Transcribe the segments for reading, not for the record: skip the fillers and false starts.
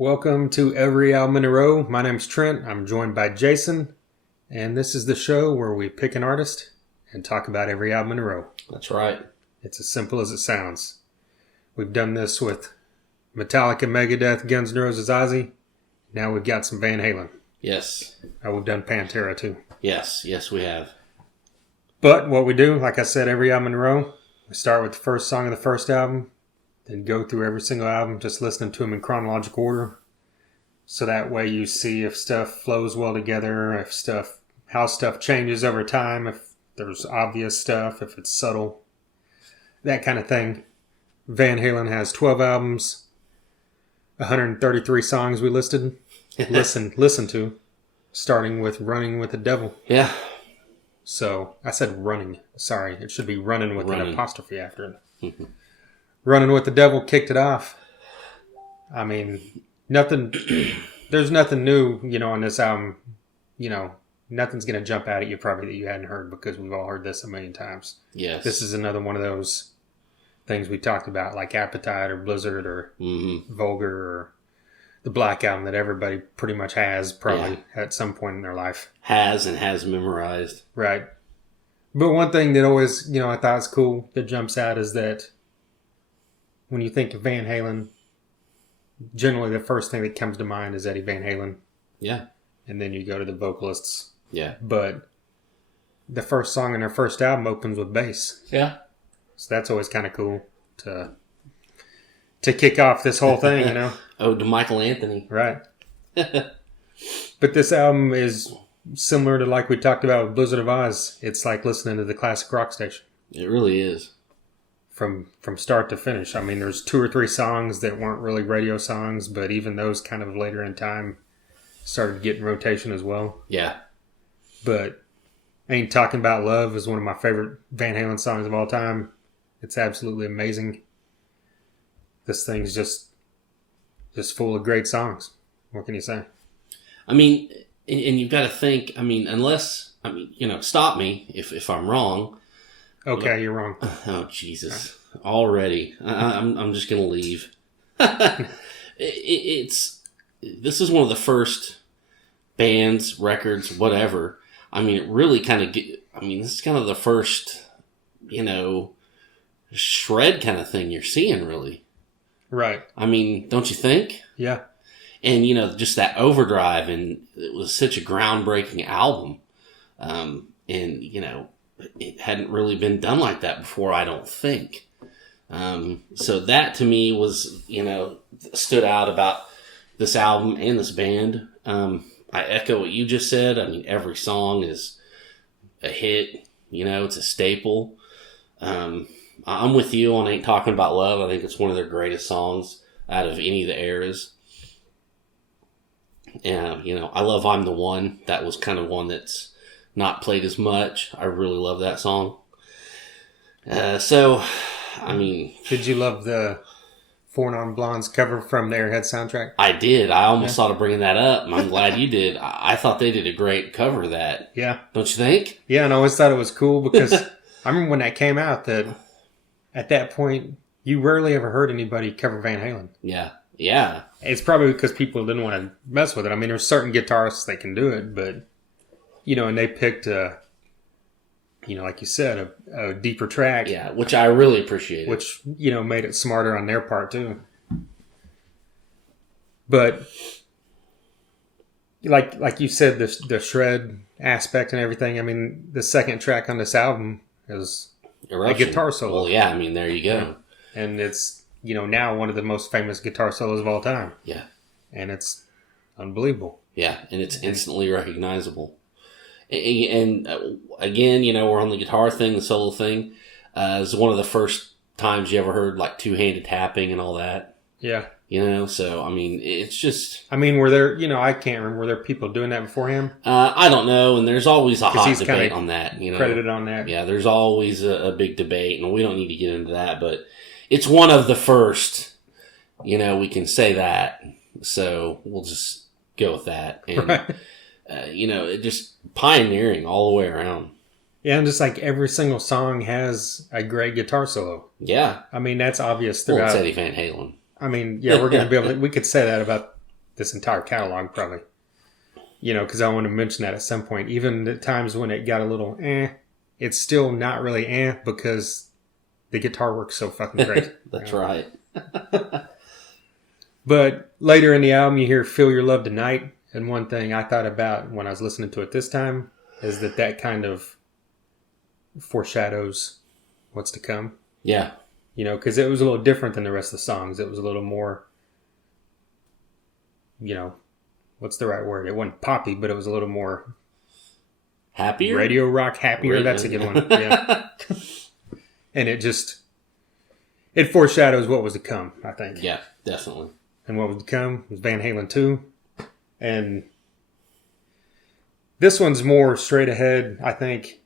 Welcome to Every Album in a Row. My name's Trent. I'm joined by Jason. And this is the show where we pick an artist and talk about every album in a row. That's right. It's as simple as it sounds. We've done this with Metallica, Megadeth, Guns N' Roses, Ozzy. Now we've got some Van Halen. Yes. We've done Pantera too. Yes, we have. But what we do, like I said, every album in a row, we start with the first song of the first album, then go through every single album, just listening to them in chronological order. So that way you see if stuff flows well together, how stuff changes over time, if there's obvious stuff, if it's subtle, that kind of thing. Van Halen has 12 albums, 133 songs we listen to, starting with Runnin With the Devil. Yeah. So, I said running. Sorry, it should be running with an apostrophe after it. Mm-hmm. Runnin With the Devil kicked it off. I mean, there's nothing new, on this album. Nothing's going to jump out at you probably that you hadn't heard because we've all heard this a million times. Yes. This is another one of those things we talked about, like Appetite or Blizzard or Vulgar or the Black Album that everybody pretty much has probably at some point in their life. Has memorized. Right. But one thing that always, I thought was cool that jumps out is that when you think of Van Halen, generally the first thing that comes to mind is Eddie Van Halen. Yeah. And then you go to the vocalists. Yeah. But the first song in their first album opens with bass. Yeah. So that's always kind of cool to kick off this whole thing, Oh, to Michael Anthony. Right. But this album is similar to like we talked about with Blizzard of Oz. It's like listening to the classic rock station. It really is. From start to finish. I mean, there's 2 or 3 songs that weren't really radio songs, but even those kind of later in time started getting rotation as well. Yeah. But Ain't Talking About Love is one of my favorite Van Halen songs of all time. It's absolutely amazing. This thing's just full of great songs. What can you say? I mean, and you've got to think, stop me if I'm wrong. Okay, you're wrong. Oh, Jesus. Already. I'm just going to leave. This is one of the first bands, records, whatever. I mean, it really kind of this is kind of the first, shred kind of thing you're seeing, really. Right. I mean, don't you think? Yeah. And, just that overdrive, and it was such a groundbreaking album. It hadn't really been done like that before, I don't think. So that to me was, stood out about this album and this band. I echo what you just said. I mean, every song is a hit. It's a staple. I'm with you on Ain't Talking About Love. I think it's one of their greatest songs out of any of the eras. And, I love I'm the One. That was kind of one that's not played as much. I really love that song. Did you love the Four Non Blondes cover from the Airhead soundtrack? I did. I almost thought of bringing that up, and I'm glad you did. I thought they did a great cover of that. Yeah. Don't you think? Yeah, and I always thought it was cool because I remember when that came out that at that point, you rarely ever heard anybody cover Van Halen. Yeah. Yeah. It's probably because people didn't want to mess with it. I mean, there's certain guitarists that can do it, but, and they picked, like you said, a deeper track. Yeah, which I really appreciated. Which, made it smarter on their part, too. But, like you said, the shred aspect and everything, I mean, the second track on this album is Eruption. A guitar solo. Well, yeah, I mean, there you go. Yeah. And it's, now one of the most famous guitar solos of all time. Yeah. And it's unbelievable. Yeah, and it's instantly recognizable. And again, we're on the guitar thing, the solo thing. It's one of the first times you ever heard like two-handed tapping and all that. Yeah. So, I mean, it's just... I mean, were there, I can't remember, were there people doing that before him? I don't know, and there's always a hot debate on that. Credited on that. Yeah, there's always a big debate, and we don't need to get into that, but it's one of the first, we can say that. So, we'll just go with that. And, right. It just pioneering all the way around. Yeah, and just like every single song has a great guitar solo. Yeah. I mean, that's obvious throughout. Well, it's Eddie Van Halen. I mean, yeah, we're going to be able to, we could say that about this entire catalog probably. You know, because I want to mention that at some point. Even at times when it got a little it's still not really because the guitar work's so fucking great. That's right. But later in the album, you hear Feel Your Love Tonight. And one thing I thought about when I was listening to it this time is that kind of foreshadows what's to come. Yeah. You know, because it was a little different than the rest of the songs. It was a little more, you know, what's the right word? It wasn't poppy, but it was a little more... Happier? Radio rock, happier. That's a good one. Yeah. And it foreshadows what was to come, I think. Yeah, definitely. And what was to come was Van Halen 2. And this one's more straight ahead, I think.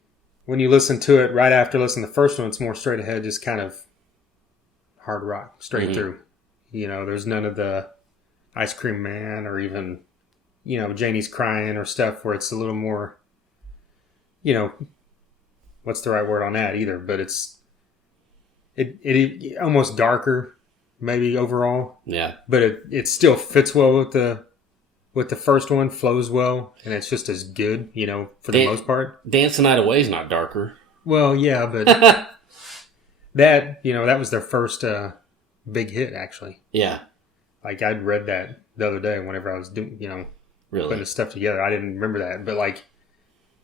When you listen to it right after listening to the first one, it's more straight ahead, just kind of hard rock, straight through. You know, there's none of the Ice Cream Man or even, you know, Janie's Crying or stuff where it's a little more, you know, what's the right word on that either, but it almost darker maybe overall. Yeah. But it still fits well with the first one, flows well, and it's just as good, you know, for the most part. Dance the Night Away is not darker. Well, yeah, but that, you know, that was their first big hit, actually. Yeah. Like, I'd read that the other day whenever I was doing, you know, putting the stuff together. I didn't remember that, but like,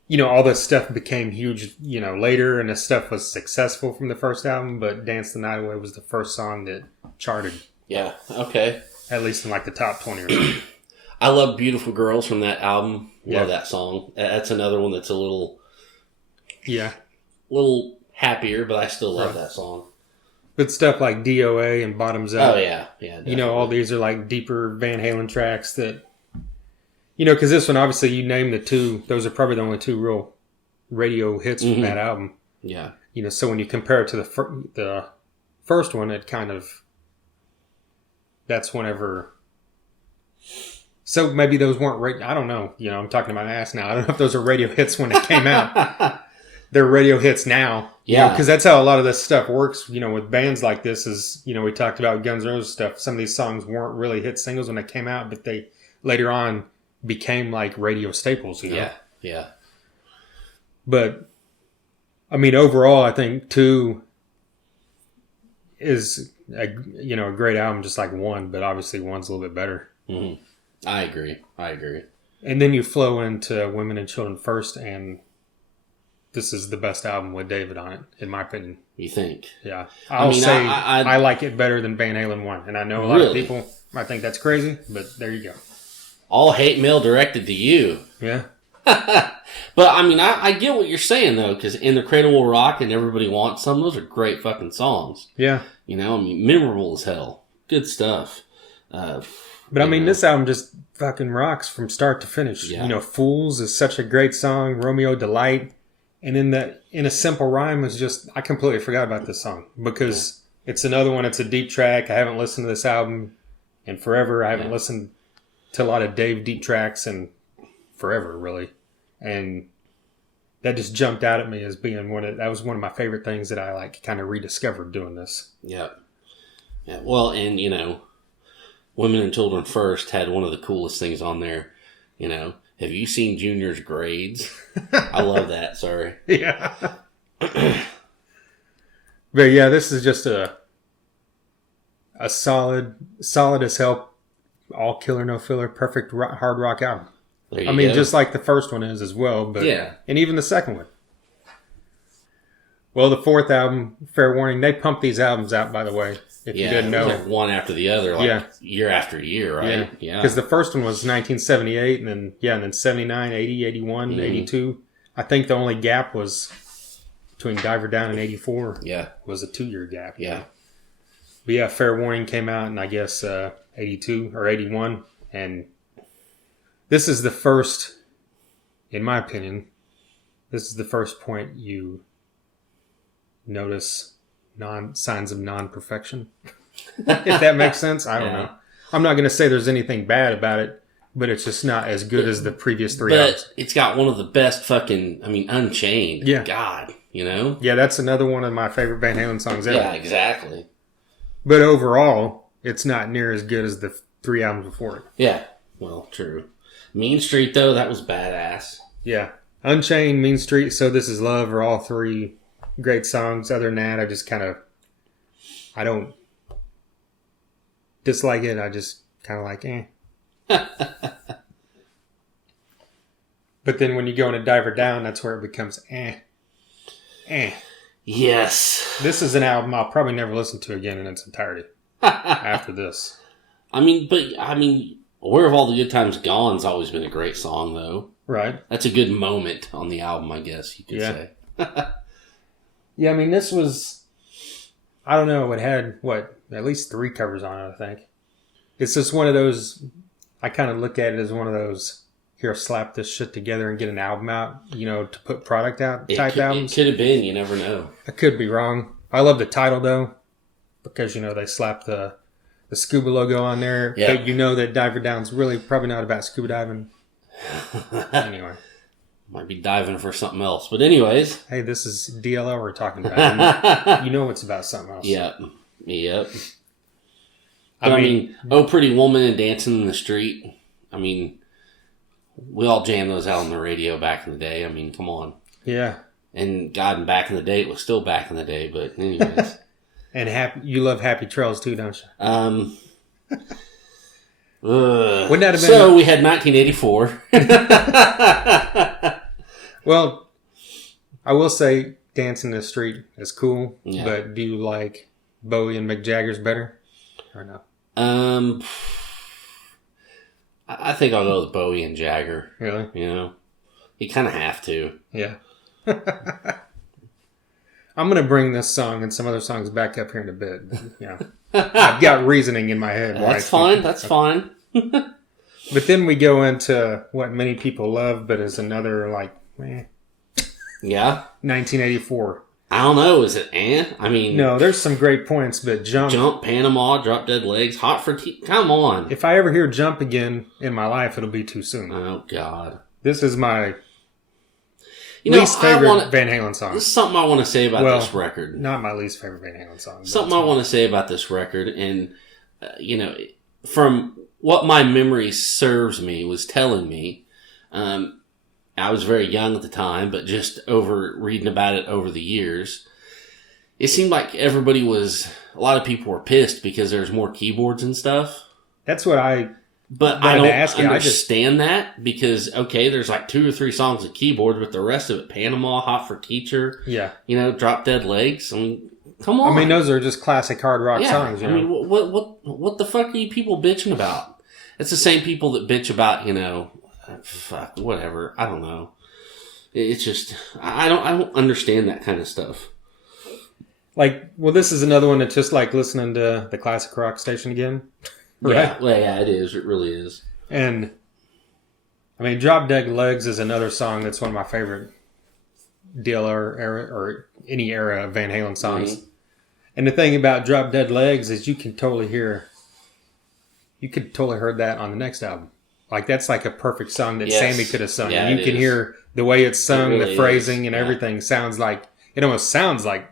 you know, all this stuff became huge, you know, later, and this stuff was successful from the first album, but Dance the Night Away was the first song that charted. Yeah, okay. At least in like the top 20 or something. I love Beautiful Girls from that album. Love that song. That's another one that's a little happier, but I still love that song. But stuff like DOA and Bottoms Up. Oh, yeah. Yeah, definitely. You know, all these are like deeper Van Halen tracks that, you know, because this one, obviously, you name the two. Those are probably the only two real radio hits from that album. Yeah. You know, so when you compare it to the first one, it kind of, that's whenever... So maybe those weren't I don't know. You know, I'm talking about my ass now. I don't know if those are radio hits when it came out. They're radio hits now. Yeah. Because that's how a lot of this stuff works, you know, with bands like this is, you know, we talked about Guns N' Roses stuff. Some of these songs weren't really hit singles when they came out, but they later on became like radio staples, you know? Yeah. Yeah. But, I mean, overall, I think 2 is, a great album just like 1, but obviously 1's a little bit better. Mm-hmm. I agree. And then you flow into Women and Children First, and this is the best album with David on it, in my opinion. You think? Yeah. I like it better than Van Halen 1. And I know a lot of people might think that's crazy, but there you go. All hate mail directed to you. Yeah. But, I mean, I get what you're saying, though, because In the Cradle Will Rock and Everybody Wants Some, those are great fucking songs. Yeah. You know, I mean, memorable as hell. Good stuff. But I mean, this album just fucking rocks from start to finish. Yeah. You know, Fools is such a great song. Romeo Delight. And in a Simple Rhyme was just, I completely forgot about this song because it's another one. It's a deep track. I haven't listened to this album in forever. I haven't listened to a lot of Dave deep tracks in forever, really. And that just jumped out at me as being that was one of my favorite things that I like kind of rediscovered doing this. Yeah. Yeah. Well, and you know, Women and Children First had one of the coolest things on there. You know, have you seen Junior's grades? I love that. Sorry. Yeah. But yeah, this is just a solid as hell, all killer, no filler, perfect hard rock album. I mean, just like the first one is as well, but and even the second one. Well, the fourth album, Fair Warning, they pumped these albums out, by the way, if you didn't know. Like one after the other, like year after year, right? Yeah. Because the first one was 1978, and then 79, 80, 81, 82. I think the only gap was between Diver Down and 84. Yeah. Was a 2-year gap. Yeah. But yeah, Fair Warning came out in, I guess, 82 or 81. And this is the first, in my opinion, this is the first point you notice signs of non-perfection. If that makes sense. I don't know. I'm not going to say there's anything bad about it, but it's just not as good as the previous 3 albums. But it's got one of the best fucking, I mean, Unchained. Yeah. God, you know? Yeah, that's another one of my favorite Van Halen songs ever. Yeah, exactly. But overall, it's not near as good as the 3 albums before it. Yeah. well, true. Mean Street, though, that was badass. Yeah. Unchained, Mean Street, So This Is Love are all three great songs. Other than that, I just kind of... I don't dislike it. I just kind of like, But then when you go into Diver Down, that's where it becomes Yes. This is an album I'll probably never listen to again in its entirety after this. I mean, Where Have All the Good Times Gone's always been a great song, though. Right. That's a good moment on the album, I guess you could say. Yeah, I mean, this was... I don't know. It had, at least 3 covers on it, I think. It's just one of those... I kind of look at it as one of those... Here, slap this shit together and get an album out, to put product out type albums. It could have been. You never know. I could be wrong. I love the title, though, because, they slapped the scuba logo on there. Yeah. But that Diver Down's really probably not about scuba diving. Anyway. Might be diving for something else. But anyways. Hey, this is DLL we're talking about. It's about something else. Yep. I mean, Oh Pretty Woman and Dancing in the Street. I mean... We all jammed those out on the radio back in the day. I mean, come on. Yeah. And God, back in the day, it was still back in the day, but anyways. And you love Happy Trails too, don't you? Wouldn't that have been... So we had 1984. Well, I will say Dancing in the Street is cool, but do you like Bowie and Mick Jagger's better? Or no? I think I'll go with Bowie and Jagger. Really? You kind of have to. Yeah. I'm going to bring this song and some other songs back up here in a bit. Yeah. I've got reasoning in my head. That's fine. That's fine. But then we go into what many people love, but is another Yeah. 1984. I don't know. Is it I mean... No, there's some great points, but Jump, Panama, Drop Dead Legs, Hot for Come on. If I ever hear Jump again in my life, it'll be too soon. Oh, God. This is my least favorite Van Halen song. This is something I want to say about this record. Not my least favorite Van Halen song. Something I want to say about this record, and, from what my memory serves me, was telling me, I was very young at the time, but just reading about it over the years, it seemed like a lot of people were pissed because there's more keyboards and stuff. That's what But I don't understand that because, there's like 2 or 3 songs of keyboards, but the rest of it, Panama, Hot for Teacher, Drop Dead Legs. I mean, come on. I mean, those are just classic hard rock songs. I mean, what the fuck are you people bitching about? It's the same people that bitch about, fuck, whatever. I don't know. It's just, I don't understand that kind of stuff. This is another one that's just like listening to the classic rock station again. Right? Yeah, well, yeah, it is. It really is. And, I mean, Drop Dead Legs is another song that's one of my favorite DLR era, or any era of Van Halen songs. Mm-hmm. And the thing about Drop Dead Legs is you could totally heard that on the next album. That's like a perfect song that Sammy could have sung. Yeah, and you can hear the way it's sung, the phrasing and everything it almost sounds like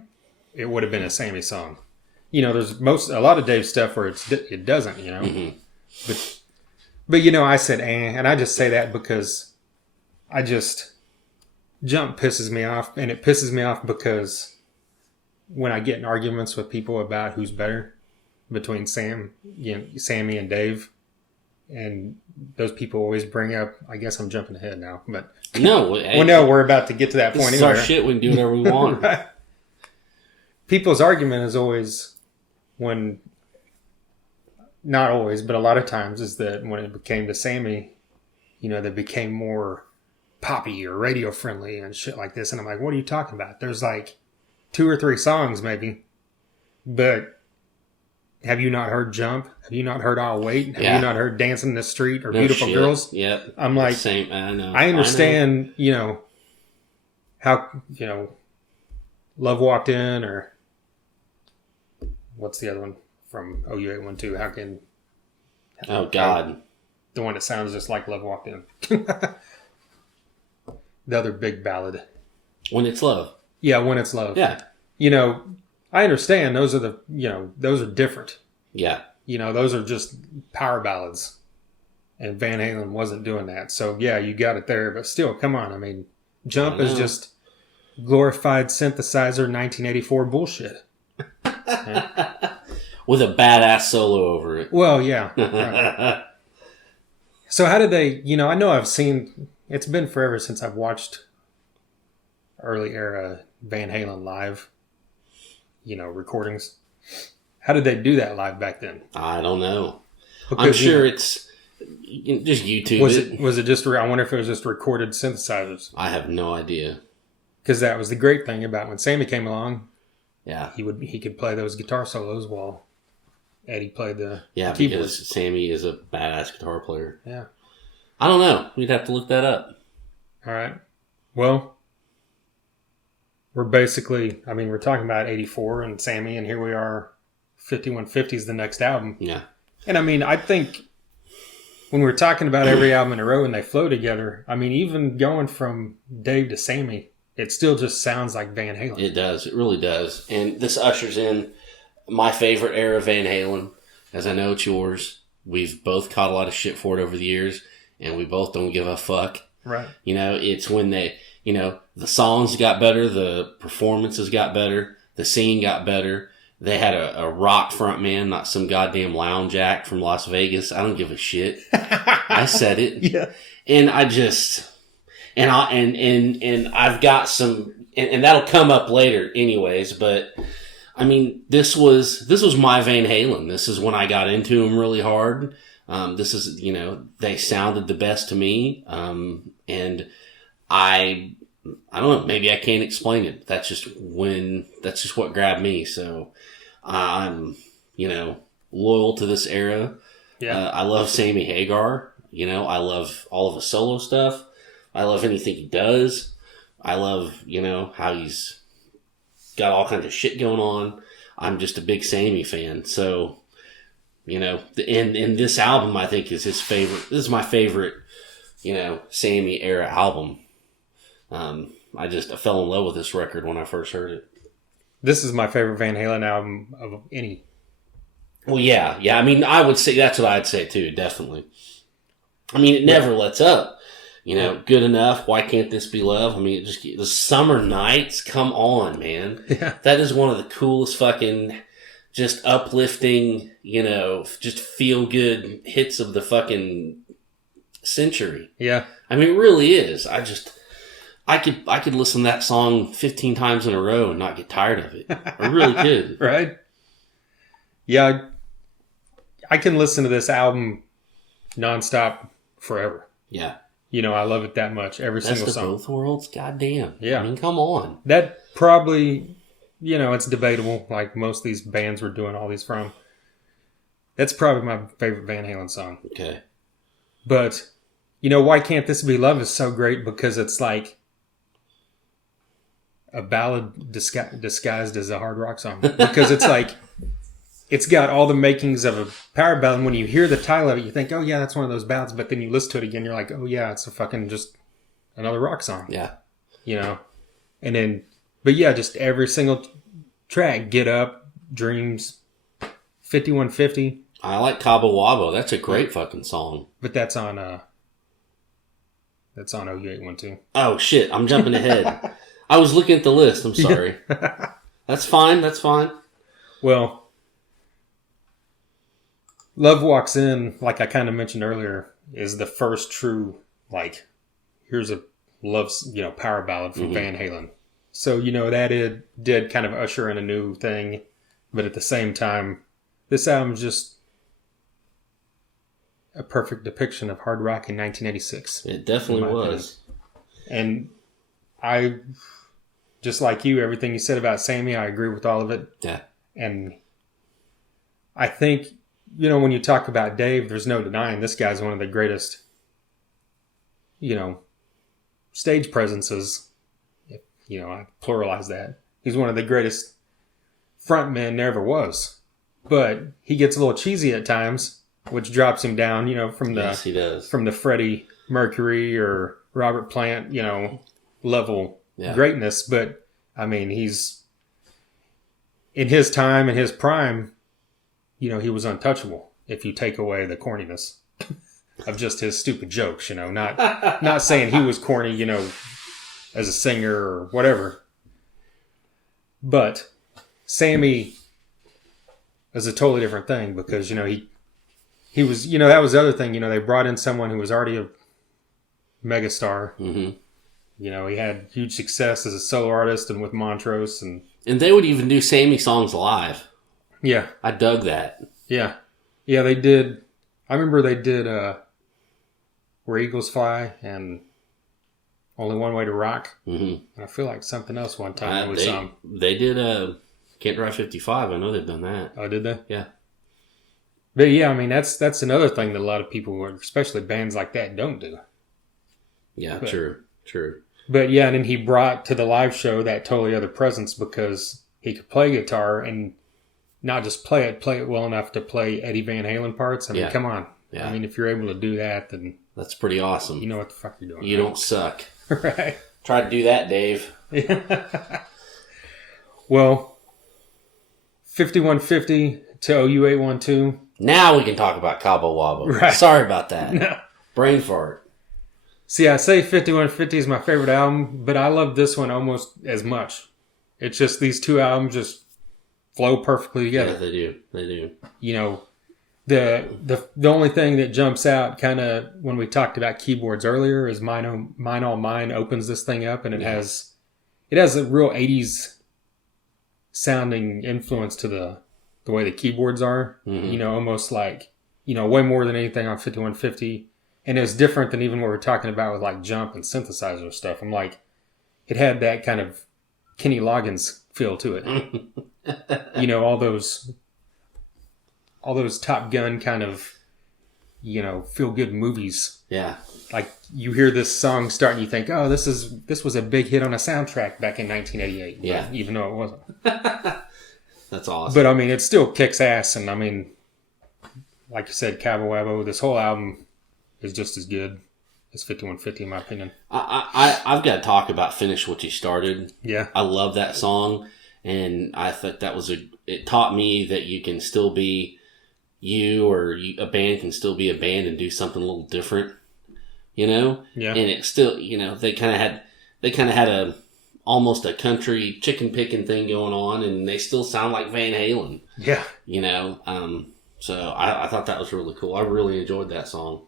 it would have been a Sammy song. There's a lot of Dave's stuff where it doesn't, Mm-hmm. But I said, and I just say that because Jump pisses me off, and it pisses me off because when I get in arguments with people about who's better between Sammy and Dave, and those people always bring up, I guess I'm jumping ahead now, but no, we're about to get to that point. This is our shit. We can do whatever we want. Right. People's argument is always not always, but a lot of times is that when it became to Sammy, they became more poppy or radio friendly and shit like this. And I'm like, what are you talking about? There's 2 or 3 songs maybe, but have you not heard Jump? Have you not heard I'll Wait? Have you not heard Dancing in the Street or Beautiful shit. Girls? Yeah. I'm like, same. I know. I understand, how, Love Walked In, or what's the other one from OU812? How can... Oh, God. The one that sounds just like Love Walked In. The other big ballad. When It's Love. Yeah, When It's Love. Yeah. I understand those are those are different. Yeah. Those are just power ballads. And Van Halen wasn't doing that. So, yeah, you got it there. But still, come on. I mean, Jump is just glorified synthesizer 1984 bullshit. Yeah. With a badass solo over it. Well, yeah. Right. So how did they, I know I've seen, it's been forever since I've watched early era Van Halen live, recordings. How did they do that live back then? I don't know. Because, I'm sure it's just YouTube. Was it just, I wonder if it was just recorded synthesizers. I have no idea. Because that was the great thing about when Sammy came along. Yeah. He could play those guitar solos while Eddie played the keyboards. Because Sammy is a badass guitar player. Yeah. I don't know. We'd have to look that up. All right. Well, we're basically, we're talking about 84 and Sammy, and here we are, 5150 is the next album. Yeah. And I think when we're talking about every album in a row and they flow together, even going from Dave to Sammy, it still just sounds like Van Halen. It does. It really does. And this ushers in my favorite era of Van Halen, as I know it's yours. We've both caught a lot of shit for it over the years, and we both don't give a fuck. Right. It's when they, the songs got better, the performances got better, the singing got better. They had a rock front man, not some goddamn lounge act from Las Vegas. I don't give a shit. I said it. Yeah. And I just, and I've got some, and that'll come up later anyways, but this was my Van Halen. This is when I got into him really hard. This is, they sounded the best to me. And I don't know, maybe I can't explain it. That's just what grabbed me. So I'm, loyal to this era. Yeah. I love Sammy Hagar. I love all of his solo stuff. I love anything he does. I love, how he's got all kinds of shit going on. I'm just a big Sammy fan. So, and this album, I think, is his favorite. This is my favorite, Sammy era album. I fell in love with this record when I first heard it. This is my favorite Van Halen album of any. Well, yeah. I would say that's what I'd say too. Definitely. It never lets up. Good enough. Why can't this be love? The summer nights. Come on, man. Yeah. That is one of the coolest fucking, just uplifting, just feel good hits of the fucking century. Yeah. It really is. I could listen to that song 15 times in a row and not get tired of it. I really could. Right? Yeah. I can listen to this album nonstop forever. Yeah. I love it that much. Every single Best of song. both worlds? Goddamn. Yeah. Come on. That probably, it's debatable. Like most of these bands we're doing all these from. That's probably my favorite Van Halen song. Okay. But, Why Can't This Be Love is so great because it's like a ballad disguised as a hard rock song. Because it's like, it's got all the makings of a power ballad. And when you hear the title of it, you think, oh yeah, that's one of those ballads. But then you listen to it again, you're like, oh yeah, it's a fucking just another rock song. Yeah. And then, but yeah, just every single track, Get Up, Dreams, 5150. I like Cabo Wabo. That's a great fucking song. But that's on OU812. Oh shit, I'm jumping ahead. I was looking at the list. I'm sorry. Yeah. That's fine. Well, Love Walks In, like I kind of mentioned earlier, is the first true, like, here's a love, power ballad from Van Halen. So, that it did kind of usher in a new thing. But at the same time, this album's just a perfect depiction of hard rock in 1986. It definitely was. And I, just like you, everything you said about Sammy, I agree with all of it. Yeah. And I think, when you talk about Dave, there's no denying this guy's one of the greatest, stage presences. I pluralize that. He's one of the greatest frontmen there ever was. But he gets a little cheesy at times, which drops him down, from the yes, he does. From the Freddie Mercury or Robert Plant, level greatness. But he's in his time, in his prime, he was untouchable if you take away the corniness. of just his stupid jokes, not saying he was corny, as a singer or whatever. But Sammy is a totally different thing because, he was, that was the other thing, they brought in someone who was already a megastar. Mm-hmm. He had huge success as a solo artist and with Montrose. And they would even do Sammy songs live. Yeah. I dug that. Yeah. Yeah, they did. I remember they did Where Eagles Fly and Only One Way to Rock. Mm-hmm. And I feel like something else one time. They did Can't Drive 55. I know they've done that. Oh, did they? Yeah. But yeah, I mean, that's another thing that a lot of people, especially bands like that, don't do. Yeah, true. But yeah, and then he brought to the live show that totally other presence because he could play guitar and not just play it well enough to play Eddie Van Halen parts. I mean, come on. Yeah. I mean, if you're able to do that, then... That's pretty awesome. You know what the fuck you're doing. You don't suck. Right. Try to do that, Dave. Well, 5150 to OU812. Now we can talk about Cabo Wabo. Right. Sorry about that. No. Brain fart. See, I say 5150 is my favorite album, but I love this one almost as much. It's just these two albums just flow perfectly together. Yeah, they do. They do. The only thing that jumps out kind of when we talked about keyboards earlier is Mine All Mine opens this thing up, and it has a real 80s sounding influence to the way the keyboards are. Mm-hmm. Almost like, way more than anything on 5150. And it was different than even what we're talking about with like Jump and synthesizer stuff. I'm like, it had that kind of Kenny Loggins feel to it. all those Top Gun kind of, feel good movies. Yeah. Like you hear this song start and you think, oh, this was a big hit on a soundtrack back in 1988. Yeah. But even though it wasn't. That's awesome. But I mean, it still kicks ass. And I mean, like you said, Cabo Wabo, this whole album is just as good as 5150 in my opinion. I've got to talk about Finish What You Started. Yeah. I love that song. And I thought that was it taught me that you can still be a band can still be a band and do something a little different, Yeah. And it still, they kind of had a almost a country chicken picking thing going on, and they still sound like Van Halen. Yeah. So I thought that was really cool. I really enjoyed that song.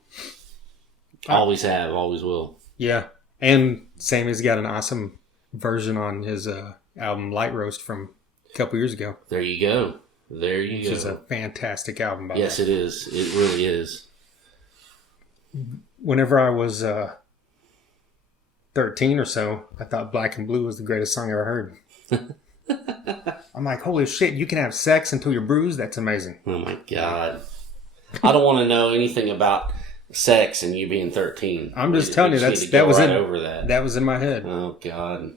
Always have, always will. Yeah. And Sammy's got an awesome version on his album Light Roast from a couple years ago. There you go. Which is a fantastic album, by the way. Yes, it is. It really is. Whenever I was 13 or so, I thought Black and Blue was the greatest song I ever heard. I'm like, holy shit, you can have sex until you're bruised? That's amazing. Oh my God. I don't want to know anything about sex and you being 13. I'm just telling you, that was in my head. Oh God.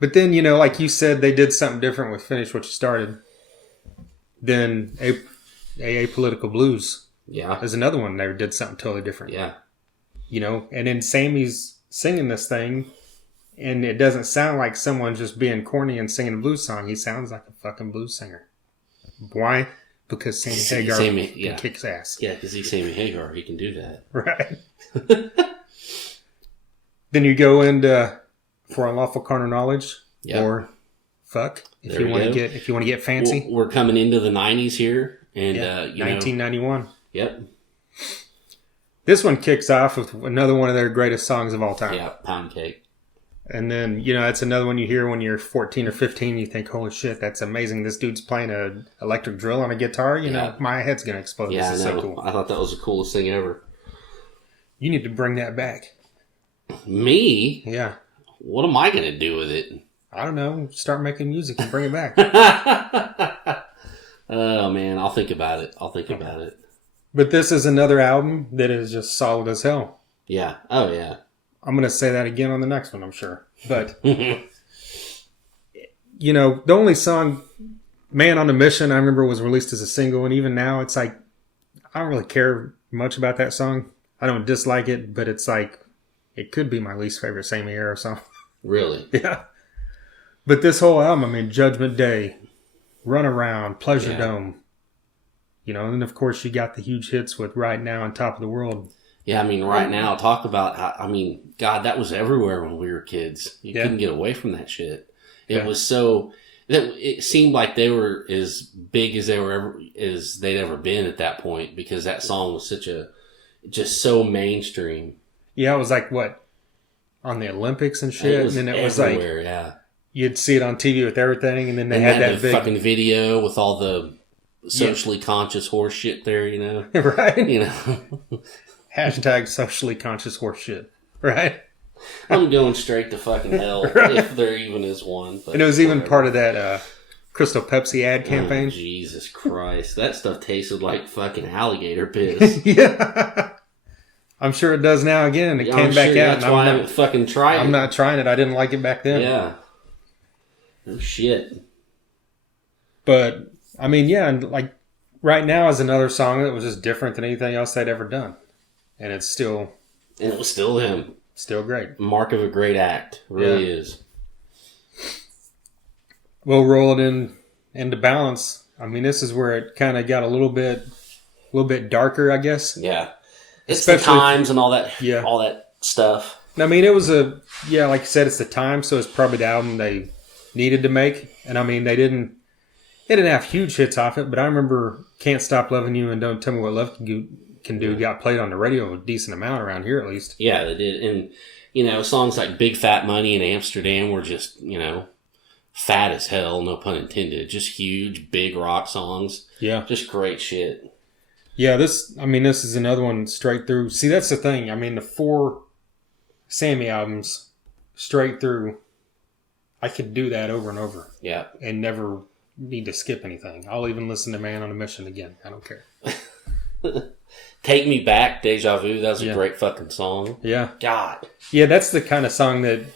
But then, like you said, they did something different with Finish What You Started. Then AA Political Blues. Yeah. There's another one they did something totally different. Yeah. And then Sammy's singing this thing, and it doesn't sound like someone just being corny and singing a blues song. He sounds like a fucking blues singer. Why? Because Sammy Hagar can kick his ass. Yeah, because he's Sammy Hagar. He can do that. Right. Then you go into For Unlawful Carnal Knowledge or Fuck. If you want to get fancy. We're coming into the 90s here. And 1991. Yep. This one kicks off with another one of their greatest songs of all time. Yeah, Pound Cake. And then, it's another one you hear when you're 14 or 15. You think, holy shit, that's amazing. This dude's playing an electric drill on a guitar. My head's going to explode. Yeah, this is so cool. I thought that was the coolest thing ever. You need to bring that back. Me? Yeah. What am I going to do with it? I don't know. Start making music and bring it back. Oh, man. I'll think about it. But this is another album that is just solid as hell. Yeah. Oh, yeah. I'm going to say that again on the next one, I'm sure. But, the only song, Man on a Mission, I remember was released as a single. And even now, it's like, I don't really care much about that song. I don't dislike it, but it's like, it could be my least favorite Sammy Hagar song. Really? Yeah. But this whole album, Judgment Day, Run Around, Pleasure Dome. And then, of course, you got the huge hits with Right Now and Top of the World. Yeah, I mean, right now, talk about how, I mean, God, that was everywhere when we were kids. You couldn't get away from that shit. It was so, it seemed like they were as big as they'd ever been at that point, because that song was just so mainstream. Yeah, it was like, what, on the Olympics and shit? And then it was everywhere, like, yeah. You'd see it on TV with everything, and then they had that the big fucking video with all the socially conscious horse shit there, you know? Right? You know? Hashtag socially conscious horse shit, right? I'm going straight to fucking hell, right? If there even is one. But and it was even part of that Crystal Pepsi ad campaign. Oh, Jesus Christ. That stuff tasted like fucking alligator piss. Yeah. I'm sure it does now again. It came back out. That's why I haven't fucking tried it. I'm not trying it. I didn't like it back then. Yeah. Oh, shit. But, I mean, yeah, and like, right now is another song that was just different than anything else they'd ever done. And it's still... And it was still him. Still great. Mark of a great act. It really is. We'll roll it into balance. I mean, this is where it kind of got a little bit darker, I guess. Yeah. It's the times and all that stuff. I mean, it was like you said, it's the time, so it's probably the album they needed to make. And I mean, they didn't have huge hits off it, but I remember Can't Stop Loving You and Don't Tell Me What Love Can Do got played on the radio a decent amount around here, at least. Yeah, they did. And, you know, songs like Big Fat Money and Amsterdam were just, you know, fat as hell, no pun intended. Just huge, big rock songs. Yeah. Just great shit. Yeah, this is another one straight through. See, that's the thing. I mean, the 4 Sammy albums straight through, I could do that over and over. Yeah. And never need to skip anything. I'll even listen to Man on a Mission again. I don't care. Take Me Back, Deja Vu. That was a great fucking song. Yeah. God. Yeah, that's the kind of song that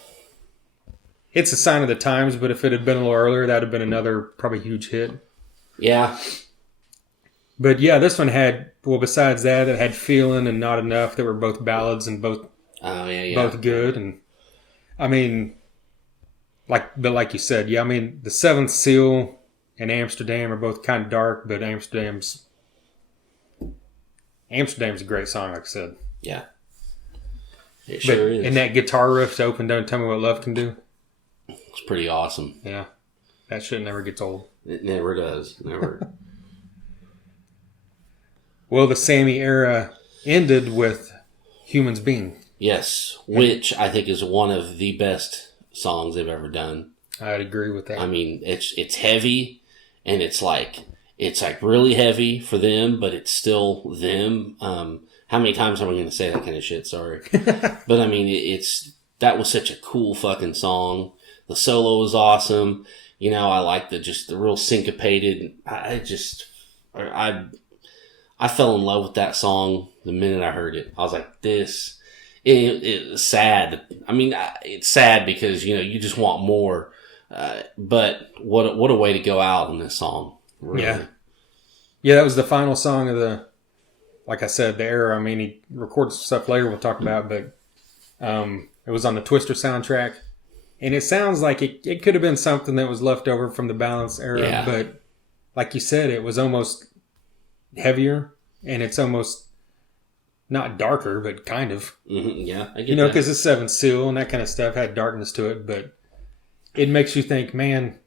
it's a sign of the times, but if it had been a little earlier, that would have been another probably huge hit. Yeah. But yeah, this one had, well, besides that, it had Feelin' and Not Enough that were both ballads and both good. And I mean, like you said, yeah, I mean, The Seventh Seal and Amsterdam are both kind of dark, but Amsterdam's a great song, like I said. Yeah. It sure is. And that guitar riff to open Don't Tell Me What Love Can Do. It's pretty awesome. Yeah. That shit never gets old. It never does. Never. Well, the Sammy era ended with Humans Being. Yes, which I think is one of the best songs they've ever done. I'd agree with that. I mean, it's heavy, and it's like really heavy for them, but it's still them. How many times am I going to say that kind of shit? Sorry. But I mean, that was such a cool fucking song. The solo was awesome. You know, I like the real syncopated. I fell in love with that song the minute I heard it. I was like, this, it's sad. I mean, it's sad because, you know, you just want more. But what a way to go out on this song. Really. Yeah. Yeah, that was the final song of like I said, the era. I mean, he recorded some stuff later we'll talk about, but it was on the Twister soundtrack. And it sounds like it could have been something that was left over from the Balance era, but like you said, it was almost heavier, and it's almost not darker, but kind of. Mm-hmm, yeah, I get you know, because the Seventh Seal and that kind of stuff had darkness to it, but it makes you think, man,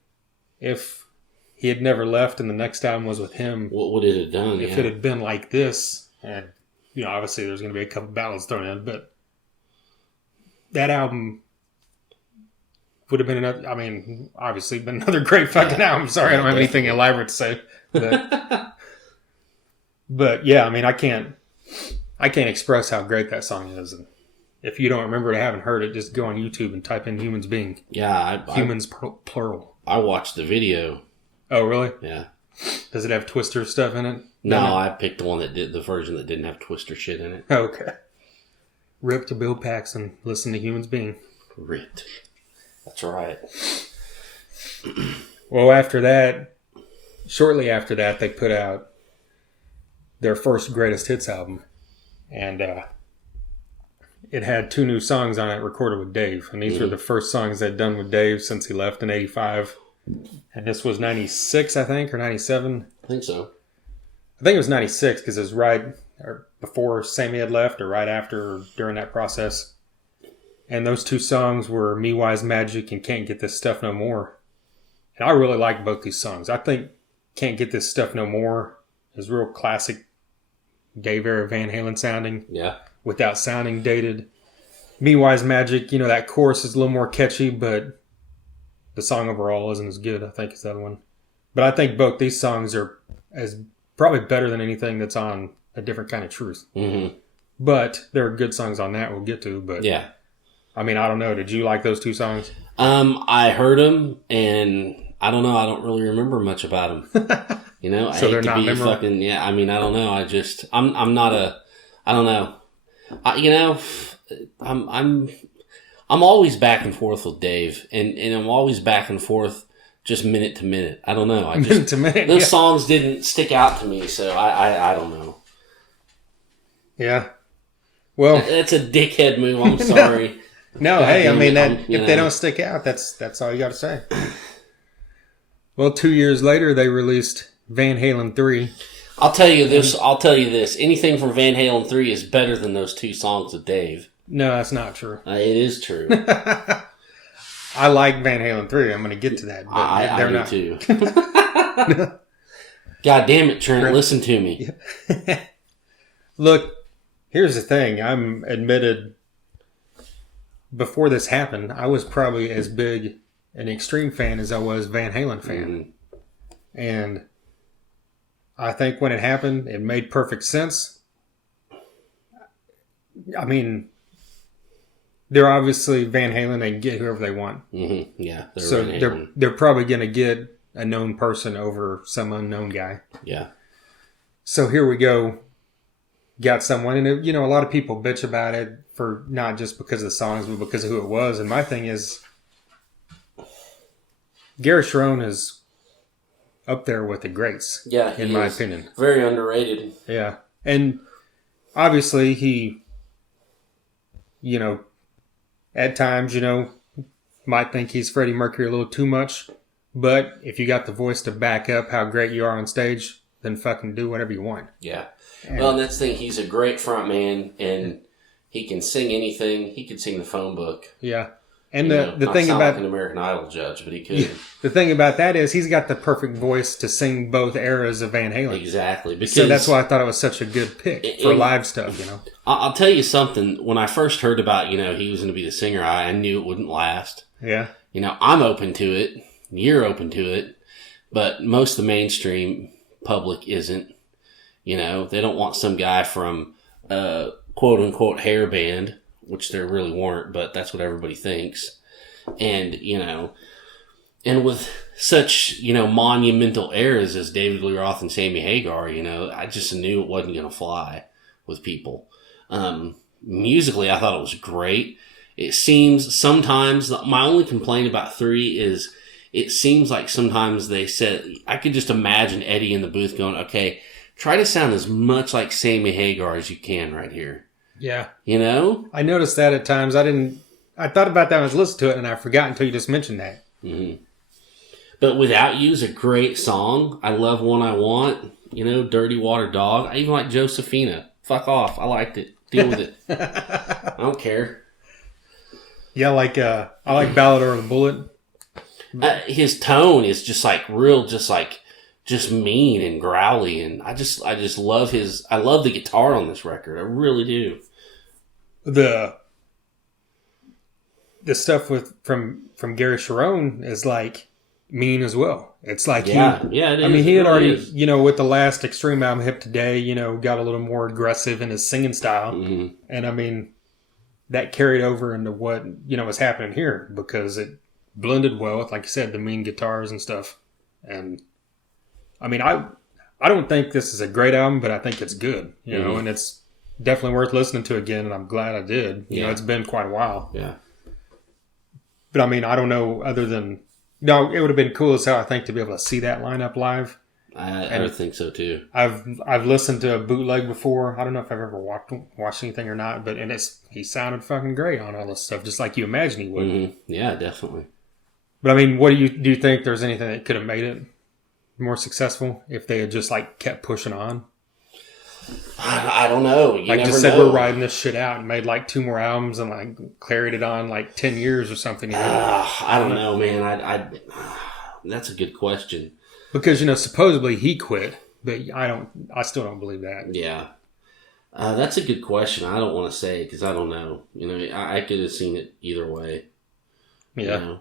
if he had never left and the next album was with him, what would it have done? If it had been like this, and you know, obviously there's going to be a couple ballads thrown in, but that album would have been another. I mean, obviously, been another great fucking album. Sorry, I don't have anything elaborate to say, but yeah, I mean, I can't express how great that song is. And if you don't remember it, haven't heard it, just go on YouTube and type in "Humans Being." Yeah, humans plural. I watched the video. Oh, really? Yeah. Does it have Twister stuff in it? No, I picked the version that didn't have Twister shit in it. Okay. Rip to Bill Paxton. Listen to Humans Being. Ripped. That's right. Well, shortly after that, they put out their first greatest hits album. And it had 2 new songs on it recorded with Dave. And these were the first songs they'd done with Dave since he left in 85. And this was 96, I think, or 97. I think so. I think it was 96 because it was before Sammy had left or right after or during that process. And those two songs were Me Wise Magic and Can't Get This Stuff No More. And I really like both these songs. I think Can't Get This Stuff No More is real classic Dave era Van Halen sounding. Yeah. Without sounding dated. Me Wise Magic, that chorus is a little more catchy, but the song overall isn't as good, I think, as the other one. But I think both these songs are probably better than anything that's on A Different Kind of Truth. Mm-hmm. But there are good songs on that we'll get to. But yeah. I mean, I don't know. Did you like those two songs? I heard them, and I don't know. I don't really remember much about them. I So hate they're to not be memorable? fucking. Yeah, I mean, I don't know. I'm not a. I don't know. I'm always back and forth with Dave, and I'm always back and forth just minute to minute. I don't know. I just Minute to minute, those yeah. songs didn't stick out to me, so I don't know. Yeah. Well, That's a dickhead move. I'm sorry. no, God hey, I damn mean, it, if they don't stick out, that's all you got to say. Well, 2 years later, they released Van Halen 3. I'll tell you this. Anything from Van Halen 3 is better than those two songs with Dave. No, that's not true. It is true. I like Van Halen 3. I'm going to get to that. But I they're do not. too. God damn it, Trent. Listen to me. Look, here's the thing. I'm admitted, before this happened, I was probably as big an Extreme fan as I was Van Halen fan. Mm-hmm. And I think when it happened, it made perfect sense. I mean, they're obviously Van Halen. They can get whoever they want. Mm-hmm. Yeah. So they're probably going to get a known person over some unknown guy. Yeah. So here we go. Got someone, and a lot of people bitch about it for not just because of the songs, but because of who it was. And my thing is, Gary Cherone is up there with the greats. Yeah, in my opinion, very underrated. Yeah, and obviously he, at times, might think he's Freddie Mercury a little too much. But if you got the voice to back up how great you are on stage, then fucking do whatever you want. Yeah. Well, and that's the thing. He's a great front man, and he can sing anything. He could sing the phone book. Yeah. And the thing about like an American Idol judge, but he could. The thing about that is he's got the perfect voice to sing both eras of Van Halen. Exactly. Because so that's why I thought it was such a good pick for live stuff, I'll tell you something. When I first heard about, he was going to be the singer, I knew it wouldn't last. Yeah. I'm open to it. You're open to it. But most of the mainstream public isn't. They don't want some guy from quote unquote hair band, which there really weren't, but that's what everybody thinks. And, and with such, monumental eras as David Lee Roth and Sammy Hagar, I just knew it wasn't going to fly with people. Musically, I thought it was great. It seems sometimes, my only complaint about 3 is it seems like sometimes they said, I could just imagine Eddie in the booth going, okay, try to sound as much like Sammy Hagar as you can right here. Yeah. I noticed that at times. I thought about that when I was listening to it, and I forgot until you just mentioned that. Mm-hmm. But Without You is a great song. I love One I Want. Dirty Water Dog. I even like Josephina. Fuck off. I liked it. Deal with it. I don't care. Yeah, I like Ballad Over the Bullet. His tone is just just mean and growly, and I just love I love the guitar on this record. I really do. The stuff from Gary Cherone is mean as well. It's it is. I mean, he had already, with the last Extreme album, Hip Today, got a little more aggressive in his singing style. Mm-hmm. And I mean, that carried over into what, was happening here because it blended well with, like you said, the mean guitars and stuff. And I mean, I don't think this is a great album, but I think it's good, and it's definitely worth listening to again. And I'm glad I did. It's been quite a while. Yeah. But I mean, I don't know other than, no, it would have been cool as hell, I think, to be able to see that lineup live. I would think so too. I've listened to a bootleg before. I don't know if I've ever watched anything or not, but he sounded fucking great on all this stuff, just like you imagine he would. Mm-hmm. Yeah, definitely. But I mean, what do you think there's anything that could have made it more successful if they had just kept pushing on? I don't know. You like never just said, know. we're riding this shit out and made like 2 more albums and like carried it on like 10 years or something. I don't know, man. That's a good question. Because, supposedly he quit, but I still don't believe that. Yeah. That's a good question. I don't want to say because I don't know. I could have seen it either way. Yeah.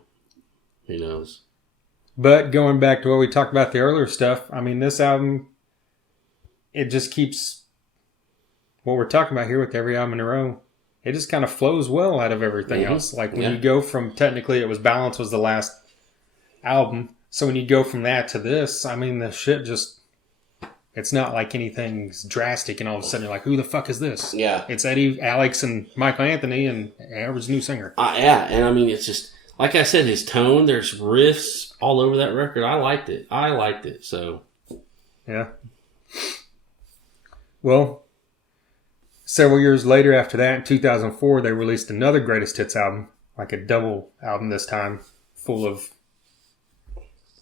Who knows? But going back to what we talked about the earlier stuff, I mean, this album, it just keeps what we're talking about here with every album in a row. It just kind of flows well out of everything else. Like when you go from, technically it was Balance was the last album. So when you go from that to this, I mean, the shit just, it's not like anything's drastic and all of a sudden you're like, who the fuck is this? Yeah. It's Eddie, Alex, and Michael Anthony and Average New Singer. Yeah, and I mean, it's just, like I said, his tone, there's riffs all over that record. I liked it, so. Yeah. Well, several years later after that, in 2004, they released another Greatest Hits album, like a double album this time, full of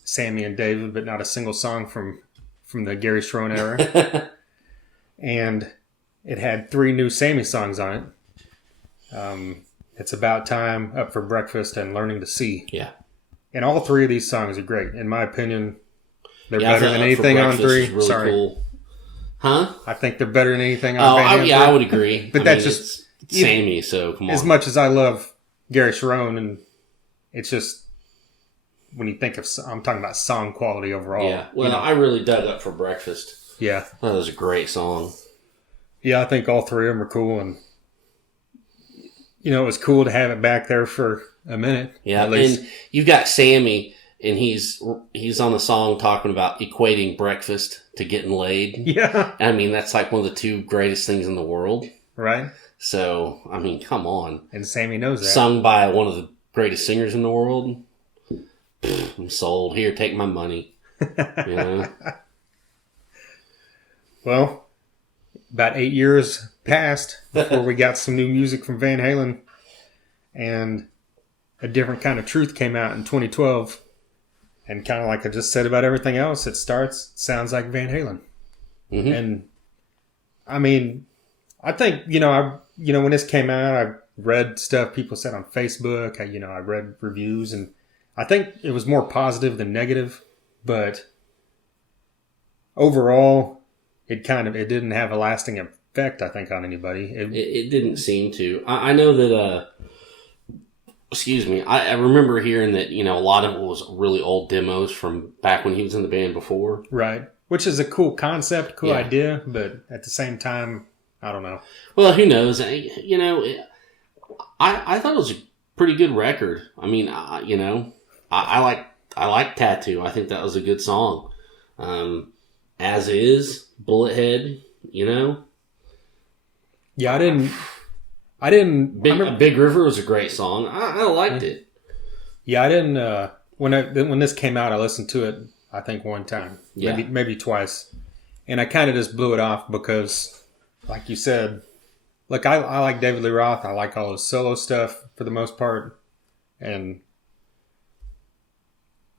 Sammy and Dave, but not a single song from the Gary Cherone era. And it had 3 new Sammy songs on it. It's About Time, Up for Breakfast, and Learning to See. Yeah. And all 3 of these songs are great. In my opinion, they're I better thought than Up for anything on Breakfast 3. is really Sorry. Cool. Huh? I think they're better than anything on Van Halen. Yeah, I would agree. But that's just it's Sammy, so come on. As much as I love Gary Cherone, and it's just when you think of, I'm talking about song quality overall. Yeah, well, I really dug Up for Breakfast. Yeah. That was a great song. Yeah, I think all 3 of them are cool, and it was cool to have it back there for a minute. Yeah, and you've got Sammy, and he's on the song talking about equating breakfast to getting laid. Yeah. I mean, that's like one of the 2 greatest things in the world. Right. So, I mean, come on. And Sammy knows that. Sung by one of the greatest singers in the world. I'm sold. Here, take my money. Well, about 8 years passed before we got some new music from Van Halen, and A Different Kind of Truth came out in 2012. And kind of like I just said about everything else, it sounds like Van Halen. Mm-hmm. And I mean, I think, when this came out, I read stuff people said on Facebook. I read reviews, and I think it was more positive than negative. But overall, it didn't have a lasting effect, I think, on anybody. It didn't seem to. I know that, excuse me, I remember hearing that, a lot of it was really old demos from back when he was in the band before. Right. Which is a cool concept, cool idea, but at the same time, I don't know. Well, who knows? I thought it was a pretty good record. I mean, I like Tattoo. I think that was a good song. As Is, Bullet Head, Yeah, I didn't. Big River was a great song. I liked it. Yeah, I didn't. When this came out, I listened to it, I think, one time. Yeah. Maybe twice. And I kind of just blew it off because, like you said, look, I like David Lee Roth. I like all his solo stuff for the most part. And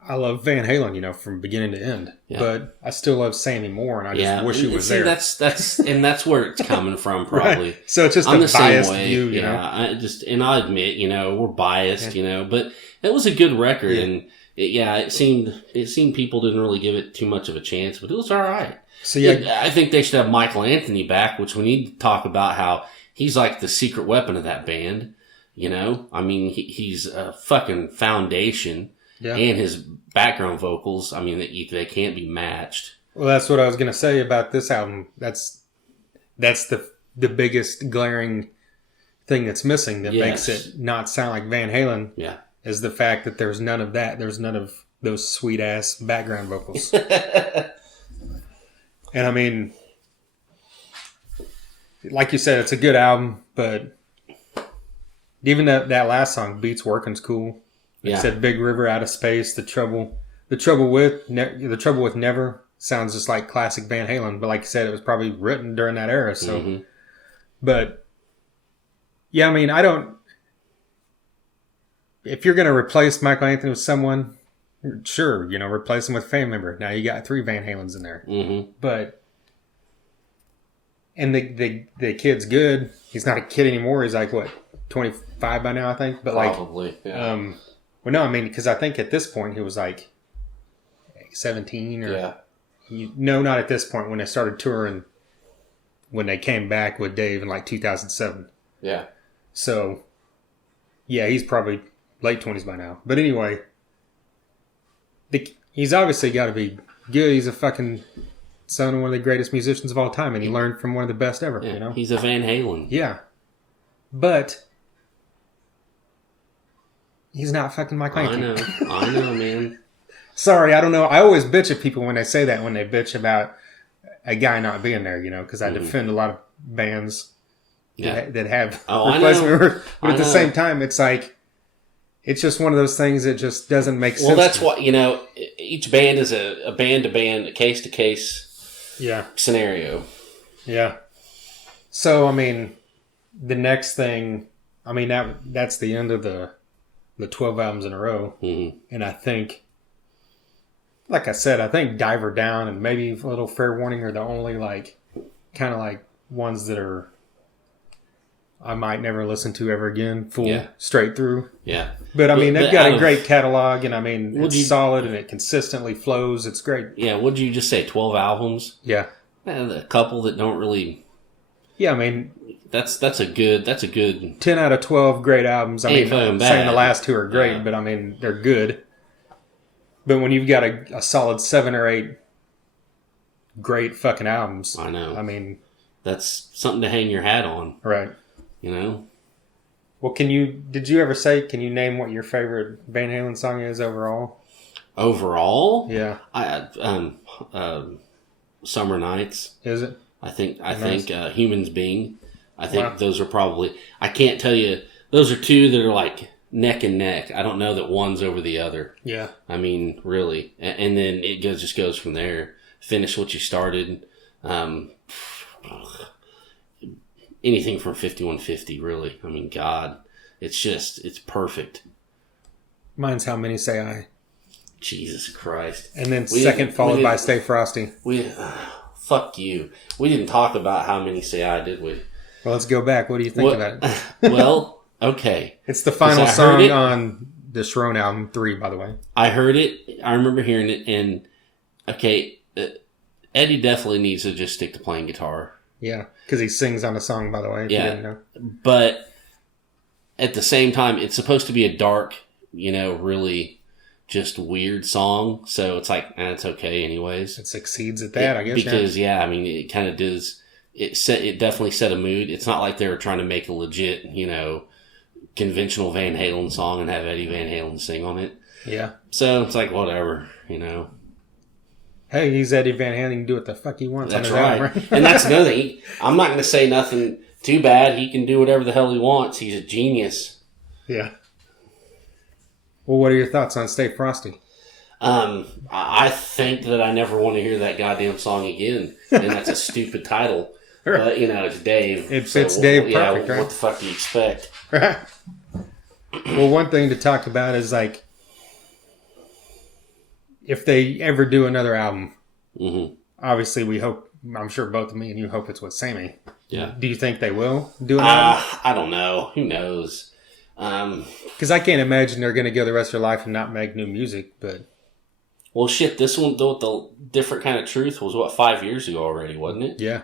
I love Van Halen, from beginning to end. Yeah. But I still love Sammy more, and I just wish he was there. That's where it's coming from, probably. Right. So it's just a biased view, you know. I admit, we're biased, but it was a good record, and it seemed people didn't really give it too much of a chance, but it was all right. So I think they should have Michael Anthony back, which we need to talk about how he's like the secret weapon of that band. I mean, he's a fucking foundation. Yeah. And his background vocals, I mean, they can't be matched. Well, that's what I was going to say about this album. That's the biggest glaring thing that's missing that makes it not sound like Van Halen. Yeah. Is the fact that there's none of that. There's none of those sweet ass background vocals. And I mean, like you said, it's a good album, but even that last song, Beats Workin's cool. It said Big River, Out of Space, The Trouble with Never sounds just like classic Van Halen, but like you said, it was probably written during that era. So, but yeah, I mean, if you're going to replace Michael Anthony with someone, sure, replace him with a family member. Now you got 3 Van Halens in there, but And the kid's good. He's not a kid anymore. He's like, what, 25 by now, I think? But Probably, yeah. Well, no, I mean, because I think at this point he was like 17 or... Yeah. No, not at this point. When they started touring, when they came back with Dave in like 2007. Yeah. So, yeah, he's probably late 20s by now. But anyway, he's obviously got to be good. He's a fucking son of one of the greatest musicians of all time, and he learned from one of the best ever, Yeah, you know? he's a Van Halen. Yeah. But he's not fucking Mike Lanky. I know, man. Sorry, I don't know. I always bitch at people when they say that, when they bitch about a guy not being there, you know, because I defend a lot of bands that have replacement members. But at the same time, it's like, it's just one of those things that just doesn't make sense. Well, that's what, you know, each band is a band-to-band, a case-to-case scenario. Yeah. So, I mean, the next thing, I mean, that's the end of the 12 albums in a row. Mm-hmm. And I think, like I said, I think Diver Down and maybe a little Fair Warning are the only, like, kind of like ones that are, I might never listen to ever again, straight through. Yeah. But, I mean, they've got a great catalog, and, I mean, it's solid, and it consistently flows. It's great. Yeah, what did you just say, 12 albums? Yeah. And a couple that don't really... Yeah, I mean... That's a good... 10 out of 12 great albums. I mean, I'm saying the last two are great, Yeah. but, I mean, they're good. But when you've got a solid 7 or 8 great fucking albums... I know. I mean... That's something to hang your hat on. Right. You know? Well, can you name what your favorite Van Halen song is overall? Overall? Yeah. Summer Nights. Is it? I think Humans Being. I think those are probably, I can't tell you, those are two that are like neck and neck. I don't know that one's over the other. Yeah. I mean, really. And then it just goes from there. Finish What You Started. Anything from 5150, really. I mean, God, it's perfect. Mine's How Many Say I. Jesus Christ. And then second followed by Stay Frosty. Fuck you. We didn't talk about How Many Say I, did we? Well, let's go back. What do you think about it? Well, okay. It's the final song on the Cherone album, 3, by the way. I heard it. I remember hearing it. And, okay, Eddie definitely needs to just stick to playing guitar. Yeah, because he sings on the song, by the way, if you didn't know. But at the same time, it's supposed to be a dark, you know, really just weird song. So it's like, it's okay anyways. It succeeds at that, I guess. Because, I mean, it kind of does... It definitely set a mood. It's not like they were trying to make a legit, you know, conventional Van Halen song and have Eddie Van Halen sing on it. Yeah. So it's like, whatever, you know. Hey, he's Eddie Van Halen. He can do what the fuck he wants. That's right. And that's another thing. I'm not going to say nothing too bad. He can do whatever the hell he wants. He's a genius. Yeah. Well, what are your thoughts on Stay Frosty? I think that I never want to hear that goddamn song again. And that's a stupid title. But, you know, it's Dave. It fits Dave perfect, right? What the fuck do you expect? Well, one thing to talk about is, like, if they ever do another album, obviously we hope, I'm sure both me and you hope it's with Sammy. Yeah. Do you think they will do another album? I don't know. Who knows? Because I can't imagine they're going to go the rest of their life and not make new music, but... Well, shit, this one, though, the Different Kind of Truth was, 5 years ago already, wasn't it? Yeah.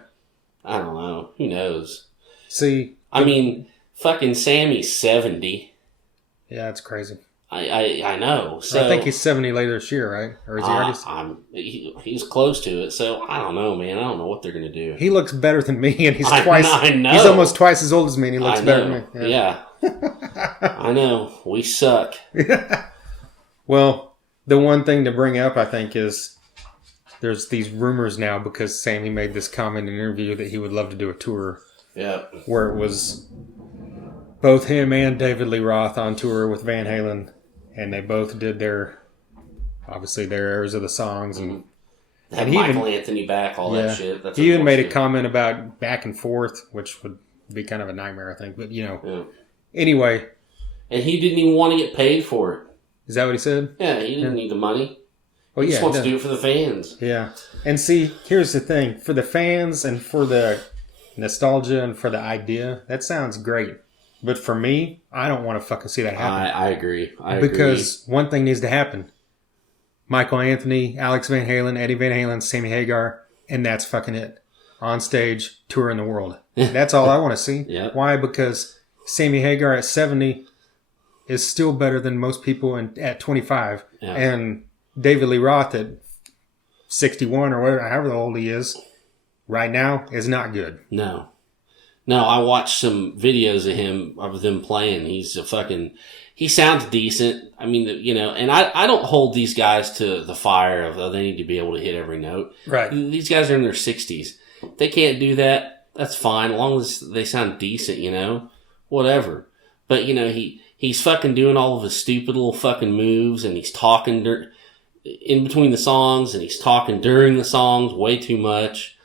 I don't know. Who knows? See... I mean, fucking Sammy's 70. Yeah, that's crazy. I know. So I think he's 70 later this year, right? Or is he already? He's close to it. So I don't know, man. I don't know what they're gonna do. He looks better than me, and he's twice. I know. He's almost twice as old as me, and he looks better than me. Yeah. I know. We suck. Well, the one thing to bring up, I think, is there's these rumors now because Sammy made this comment in an interview that he would love to do a tour. Yeah. Where it was both him and David Lee Roth on tour with Van Halen. And they both did their airs of the songs. And he Michael Anthony back, all that shit. That's he even made a comment about back and forth, which would be kind of a nightmare, I think. But, you know. Yeah. Anyway. And he didn't even want to get paid for it. Is that what he said? Yeah, he didn't need the money. Well, he just wants to do it for the fans. Yeah. And see, here's the thing. For the fans and for the nostalgia and for the idea, that sounds great. But for me, I don't want to fucking see that happen. I agree. Because one thing needs to happen. Michael Anthony, Alex Van Halen, Eddie Van Halen, Sammy Hagar, and that's fucking it. On stage, touring the world. That's all I want to see. Yep. Why? Because Sammy Hagar at 70 is still better than most people at 25. Yeah. And David Lee Roth at 61 or whatever, however old he is, right now is not good. No, I watched some videos of him, of them playing. He sounds decent. I mean, and I don't hold these guys to the fire of, they need to be able to hit every note. Right. These guys are in their 60s. If they can't do that, that's fine, as long as they sound decent, whatever. But, he's fucking doing all of his stupid little fucking moves, and he's talking in between the songs, and he's talking during the songs way too much.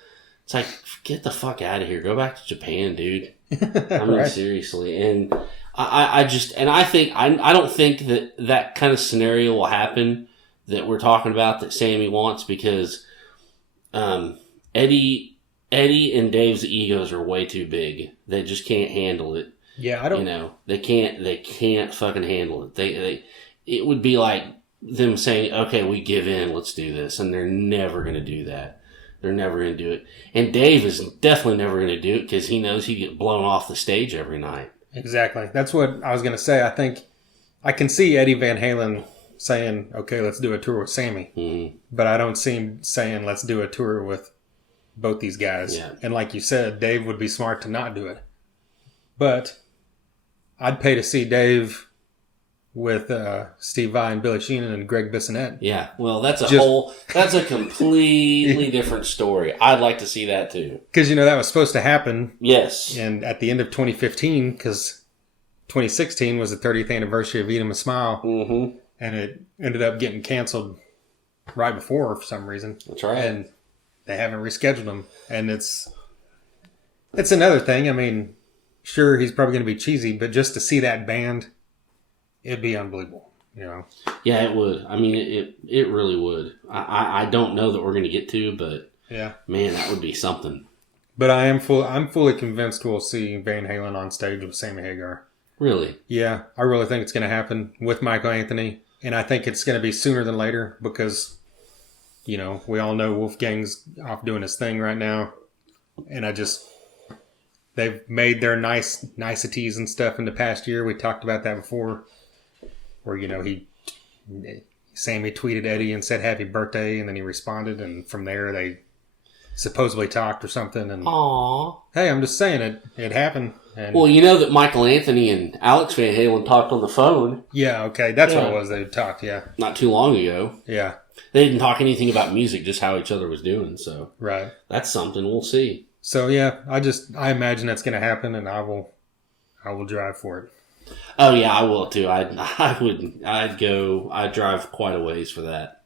It's like, get the fuck out of here. Go back to Japan, dude. I mean, Right. seriously. And I don't think that kind of scenario will happen that we're talking about that Sammy wants, because Eddie and Dave's egos are way too big. They just can't handle it. Yeah, I don't. They can't fucking handle it. It would be like them saying, okay, we give in, let's do this. And they're never going to do that. They're never going to do it. And Dave is definitely never going to do it because he knows he'd get blown off the stage every night. Exactly. That's what I was going to say. I think I can see Eddie Van Halen saying, okay, let's do a tour with Sammy. Mm-hmm. But I don't see him saying, let's do a tour with both these guys. Yeah. And like you said, Dave would be smart to not do it. But I'd pay to see Dave with Steve Vai and Billy Sheehan and Greg Bissonette. Yeah, well, that's a completely different story. I'd like to see that too. Because, that was supposed to happen. Yes. And at the end of 2015, because 2016 was the 30th anniversary of Eat 'em a Smile. Mm-hmm. And it ended up getting canceled right before for some reason. That's right. And they haven't rescheduled them. And it's another thing. I mean, sure, he's probably going to be cheesy, but just to see that band, it'd be unbelievable, Yeah, it would. I mean, it really would. I don't know that we're going to get to, but yeah, man, that would be something. But I'm fully convinced we'll see Van Halen on stage with Sammy Hagar. Really? Yeah, I really think it's going to happen with Michael Anthony, and I think it's going to be sooner than later because, we all know Wolfgang's off doing his thing right now, and they've made their niceties and stuff in the past year. We talked about that before. Where, Sammy tweeted Eddie and said happy birthday, and then he responded, and from there they supposedly talked or something. And Aww. hey, I'm just saying it happened. And Well, you know that Michael Anthony and Alex Van Halen talked on the phone yeah, okay, that's what Yeah. it was. They talked, yeah. not too long ago. Yeah, They didn't talk anything about music, just how each other was doing, so right. that's something we'll see. So yeah, I imagine that's going to happen, and I will drive for it. Oh yeah, I will too. I'd drive quite a ways for that.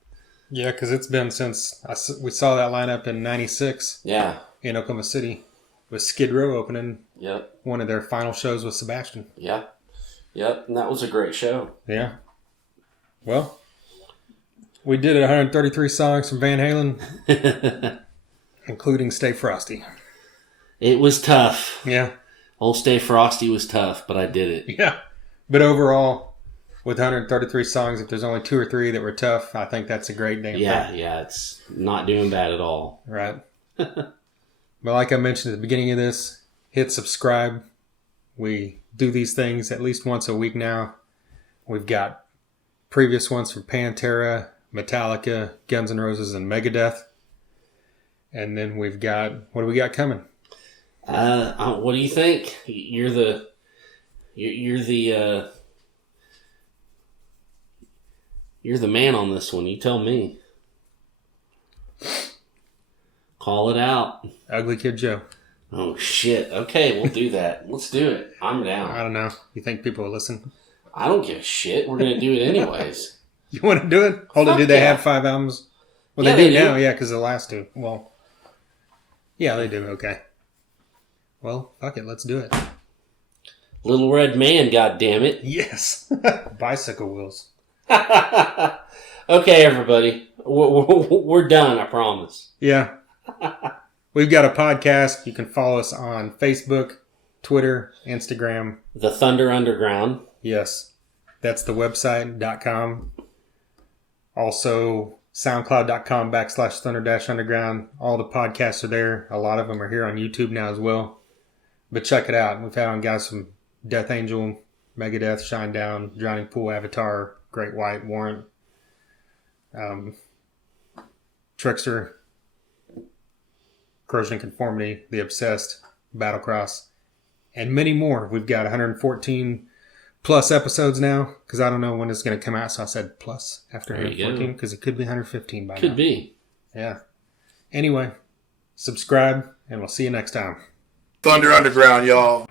Yeah, because it's been since we saw that lineup in '96 Yeah. in Oklahoma City with Skid Row opening Yep. one of their final shows with Sebastian. Yeah. Yep. And that was a great show. Yeah. Well, we did 133 songs from Van Halen, including Stay Frosty. It was tough. Yeah. Old Stay Frosty was tough, but I did it. Yeah. But overall, with 133 songs, if there's only 2 or 3 that were tough, I think that's a great damn thing. Yeah, it's not doing bad at all. Right. But like I mentioned at the beginning of this, hit subscribe. We do these things at least once a week now. We've got previous ones for Pantera, Metallica, Guns N' Roses, and Megadeth. And then what do we got coming? What do you think? You're the man on this one. You tell me. Call it out. Ugly Kid Joe. Oh shit. Okay, we'll do that. Let's do it. I'm down. I don't know. You think people will listen? I don't give a shit. We're gonna do it anyways. You want to do it? Hold on. Fuck Did they yeah. have 5 albums? Well, Yeah, they do they do. now. Yeah, because the last 2. Well, yeah, they do. Okay. Well, fuck it. Let's do it. Little Red Man, goddammit. Yes. Bicycle wheels. Okay, everybody. We're done, I promise. Yeah. We've got a podcast. You can follow us on Facebook, Twitter, Instagram. The Thunder Underground. Yes. That's the website.com. Also, soundcloud.com/thunder-underground. All the podcasts are there. A lot of them are here on YouTube now as well. But check it out. We've had on guys from Death Angel, Megadeth, Shinedown, Drowning Pool, Avatar, Great White, Warrant, Trickster, Corrosion and Conformity, The Obsessed, Battlecross, and many more. We've got 114 plus episodes now, because I don't know when it's going to come out, so I said plus after 114, because it could be 115 by now. Could be. Yeah. Anyway, subscribe, and we'll see you next time. Thunder Underground, y'all.